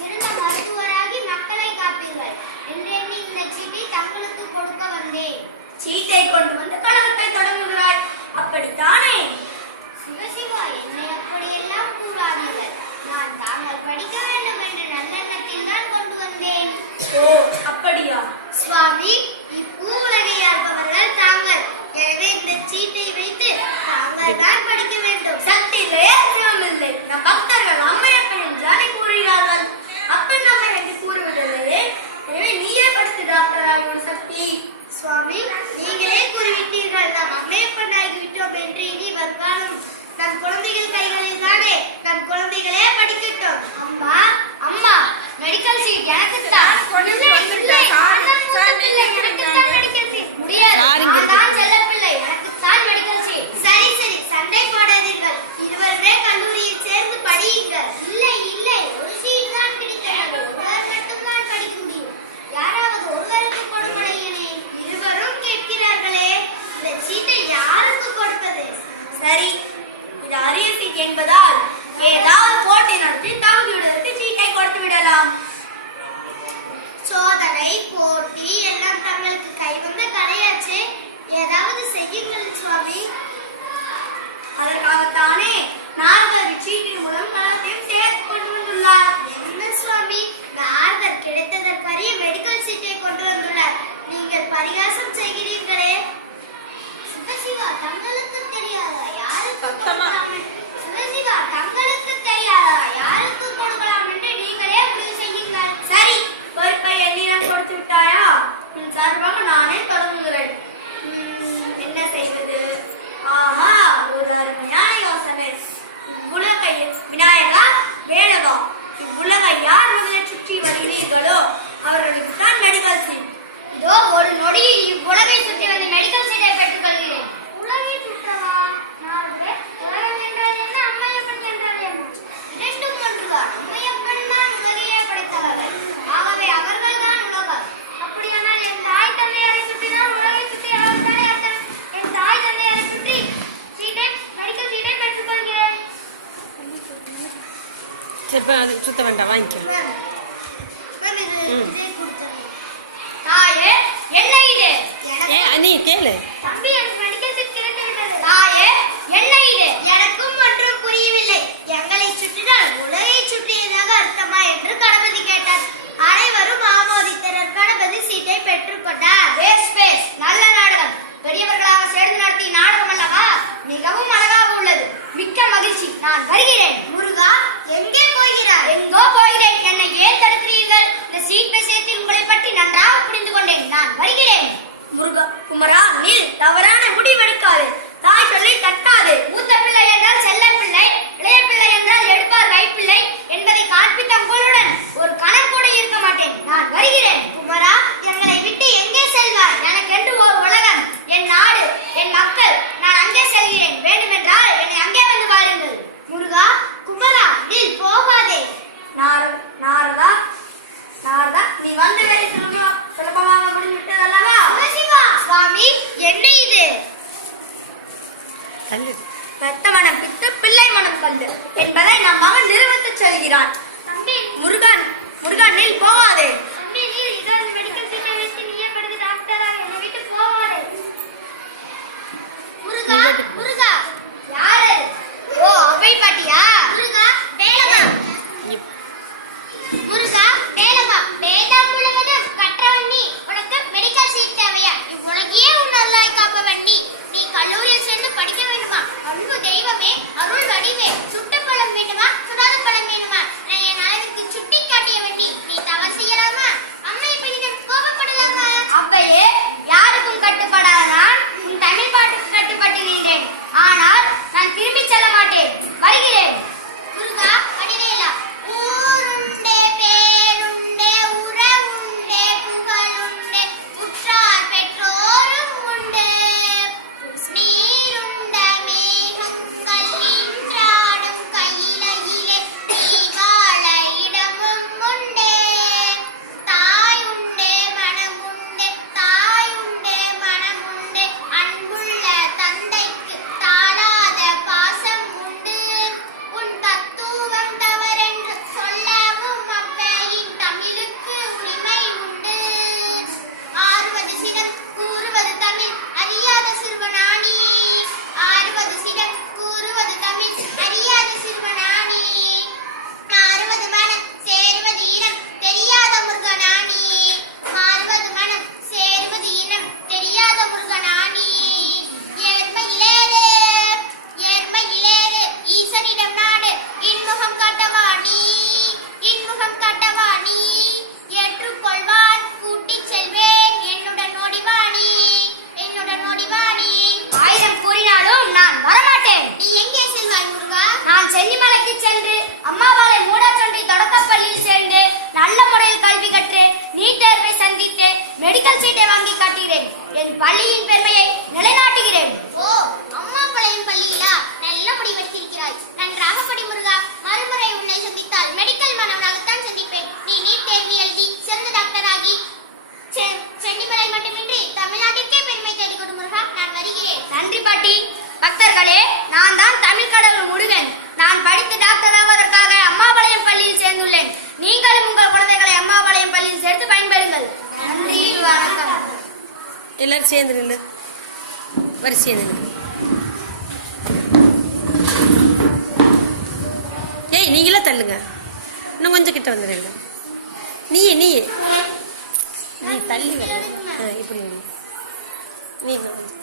சிறந்த மருத்துவராகி மக்களை காப்பீர்கள் என்று எண்ணி இந்த சீட்டை தங்களுக்கு கொடுக்க வந்தேன். சீட்டை கொண்டு வந்து கழகத்தை தொடங்குகிறாய், அப்படித்தானே? சிவசிவா, என்னை அப்படியெல்லாம் கூறாதீர்கள். நான் தாங்கள் படிக்க வேண்டும் என்ற நல்லெண்ணத்தில் தான் கொண்டு வந்தேன். ஓ, அப்படியா? சுவாமி, இப்பூவுலகை ஆள்பவர்கள் தாங்கள். எனவே இந்த சீட்டை வைத்து தாங்கள் தான் படிக்க வேண்டும். சக்தியிலே சிவமில்லை. நம் பக்தர்கள் அம்மையப்பன் என்றானே கூறுகிறார்கள். அப்பன் நம்மை என்று கூறுவதில்லையே. எனவே நீயே படித்து டாக்டர் ஆகியோட சக்தி. சுவாமி, நீங்களே கூறிவிட்டீர்கள் நாம் அம்மையப்பன் ஆகிவிட்டோம் என்று. இனி வருவாலும் நம் குழந்தைகள் கைகளில் தானே. நம் குழந்தைகளே படிக்கட்டும். அம்மா, அம்மா, மெடிக்கல் சீட் எனக்குத்தான். முடியாது, நான் செல்லப்பிள்ளை, எனக்குத்தான் மெடிக்கல் சீட். சரி சரி, சண்டை போடாதீர்கள். இருவருமே கல்லூரியில் சேர்ந்து படியுங்கள். இல்லை இல்லை, ஒரு சீட் தான் கிடைக்கிறது. ஒருவர் மட்டும்தான் படிக்க முடியும். யாராவது ஒருவருக்கு கொடுப்படையனே. இருவரும் கேட்கிறார்களே, இந்த சீட்டை யாருக்கு கொடுப்பது? சரி, இது அரிய சீட் என்பதால் ஏதாவது போட்டி நடத்தி தகுதியுடன் சீட்டை கொடுத்து விடலாம். சோதனை போட்டி எல்லாம் தங்களுக்கு கைவந்த கலையாச்சு. ஏதாவது செய்யுங்கள் சுவாமி. அதற்காகத்தானே நாரதர் சீட்டின் மூலம் கலத்தையும் சேர்த்து கொண்டு வந்துள்ளார். என்ன சுவாமி, நாரதர் கிடைத்ததற்கரிய மெடிக்கல் சீட்டை கொண்டு வந்துள்ளார். நீங்கள் பரிகாசம் செய்கிறீர்களே. சிவசிவா, தங்களுக்கு தெரியாதா யாருக்கு கொடுக்கலாம்? சிவசிவா, தங்களுக்கு தெரியாதா யாருக்கு கொடுக்கலாம் என்று நீங்களே முடிவு செய்யுங்கள். சரி, பொறுப்பை என்னிடம் கொடுத்து விட்டாயா? என் சார்பாக நானே தொடங்குகிறேன். என்ன செய்வது? ஆஹா, ஒரு அருமையான யோசனை. இவ்வுலகை விநாயகா, வேணகா, இவ்வுலகை யார் முதலில் சுற்றி வருகிறீர்களோ அவர்களுக்கு தான் மெடிக்கல் சீட். இதோ ஒரு நொடியில் இவ்வுலகை சுற்றி வந்து மெடிக்கல் சீட்டை பெற்றுக் கொள்கிறேன். உலகை சுற்றவா? நாரதரே, உலகம் என்றால் என்ன, அம்மையப்பன் என்றால் என்ன? இரண்டும் ஒன்றுதான். அம்மையப்பன் தான் உலகையே படைத்தவர்கள். ஆகவே அவர்கள் தான் உலகம். அப்படியானால் என் தாய் தந்தையாரை சுற்றினால் உலகை சுற்றி அவர்தானே அர்த்தம். என் தாய் தந்தையாரை சுற்றி சீட்டை, மெடிக்கல் சீட்டை பெற்றுக் கொள்கிறேன். சுத்த வேண்டாம், வாங்கிக்க. தாயே, என்ன இது? நீ கேளு. தம்பி, எனக்கு மெடிக்கல் சீட் கிடைத்து விட்டது. தாயே, என்ன இது? எனக்கும் ஒன்றும் புரியவில்லை. எங்களை சுற்றினால் உலகை சுற்றியதாக அர்த்தமா என்று கணபதி கேட்டார். அனைவரும் ஆமோதித்தனர். கணபதி சீட்டை பெற்றுக் கொண்டார். நல்ல நாடகம். பெரியவர்களாக சேர்ந்து நடத்திய நாடகம் அல்லவா? மிகவும் அழகாக உள்ளது. மிக்க மகிழ்ச்சி. நான் வருகிறேன். முருகா, எங்கே போகிறார்? எங்கோ போகிறேன். என்னை ஏன் தடுக்கிறீர்கள்? இந்த சீட் விஷயத்தில் உங்களை பற்றி நன்றாக புரிந்து கொண்டேன். நான் வருகிறேன். முருகா, குமரா, நீ தவறான முடிவெடுக்காது. தாய் சொல்லி தட்டாது. மூத்த பிள்ளை என்றால் செல்ல பிள்ளை, இளைய பிள்ளை என்றால் எடுப்பார் கைப்பிள்ளை என்பதை காண்பித்த உங்களுடன் ஒரு கணம் கூட இருக்க மாட்டேன். நான் வருகிறேன். குமரா, எங்களை விட்டு எங்கே செல்வார்? எனக்கென்று ஒரு உலகம், என் நாடு, என் மக்கள். நான் அங்கே செல்கிறேன். வேண்டுமென்றால் என்னை அங்கே வந்து பாருங்கள். முருகா, குமரா, நீ போகாதே. நாரதா, நீ வந்த வேலை சுலபமாக முடிந்துவிட்டது அல்லவா? சிவா, சுவாமி, என்ன இது? பெத்த மனம் பித்து, பிள்ளை மனம் கல்லு என்பதை நம் மகன் நிரூபித்துச் செல்கிறான். முருகன், நீ போகாதே. தம்பி, நீ இதான் மெடிக்கல் சீட்டை வைத்து நீயே படித்து டாக்டரா என்னை விட்டு போகாதே. முருகா, யாரு? ஓ, அவை பாட்டியா? முருகா, வேலம்மா. முருகா, வேலம்மா, வேண்டாம் முழுவதும் கற்றவன் நீ. உனக்கு மெடிக்கல் சீட் தேவையா? இவ்வுலகையே உன் நல்லாய் காப்பவன் நீ. நீ கல்லூரியில் சென்று படிக்க வேண்டுமா? அன்பு தெய்வமே, அருள் வடிவே, சுட்ட பழம் வேண்டுமா, சுடாத பழம் வேண்டுமா? நான் என் அளவிற்கு சுட்டி காட்டிய வேண்டி நீ தவறு செய்யலாமா? நல்ல முறையில் கல்வி கற்று நீட் தேர்வை சந்தித்து மெடிக்கல் சீட்டை வாங்கி காட்டுகிறேன். என் பள்ளியின் பெருமையை நிலைநாட்டுகிறேன். ஓ, அம்மா பழைய பள்ளியிலா நல்லபடி வச்சிருக்கிறாய். நன்றாக படி முருகா. மறுமுறை உன்னை சந்தித்தால் மெடிக்கல் மாணவனாகத்தான் சந்திப்பேன். நீ நீட் தேர்வு எழுதி சிறந்த டாக்டர் ஆகி சென்னிமலை மட்டுமின்றி தமிழ்நாட்டிற்கே பெருமை தேடிக் கொடு முருகா. நான் வருகிறேன். நன்றி பாட்டி. பக்தர்களே, நான் தான் தமிழ் கடவுள் முருகன். நான் படித்து டாக்டர் ஆவதற்காக அம்மாபாளையம் பள்ளியில் சேர்ந்துள்ளேன். நீங்களும் உங்கள் குழந்தைகளை அம்மாபாளையம் பள்ளியில் சேர்த்து பயன்பெறுங்கள். நன்றி, வணக்கம். எல்லாரும் சேர்ந்து நில்லு, வரிசையா நில்லு. ஏய், நீங்களே தள்ளுங்க, இன்னும் கொஞ்சம் கிட்ட வந்துடுங்க. நீ நீ தள்ளி வர இப்படி நீ இன்னும் கொஞ்சம்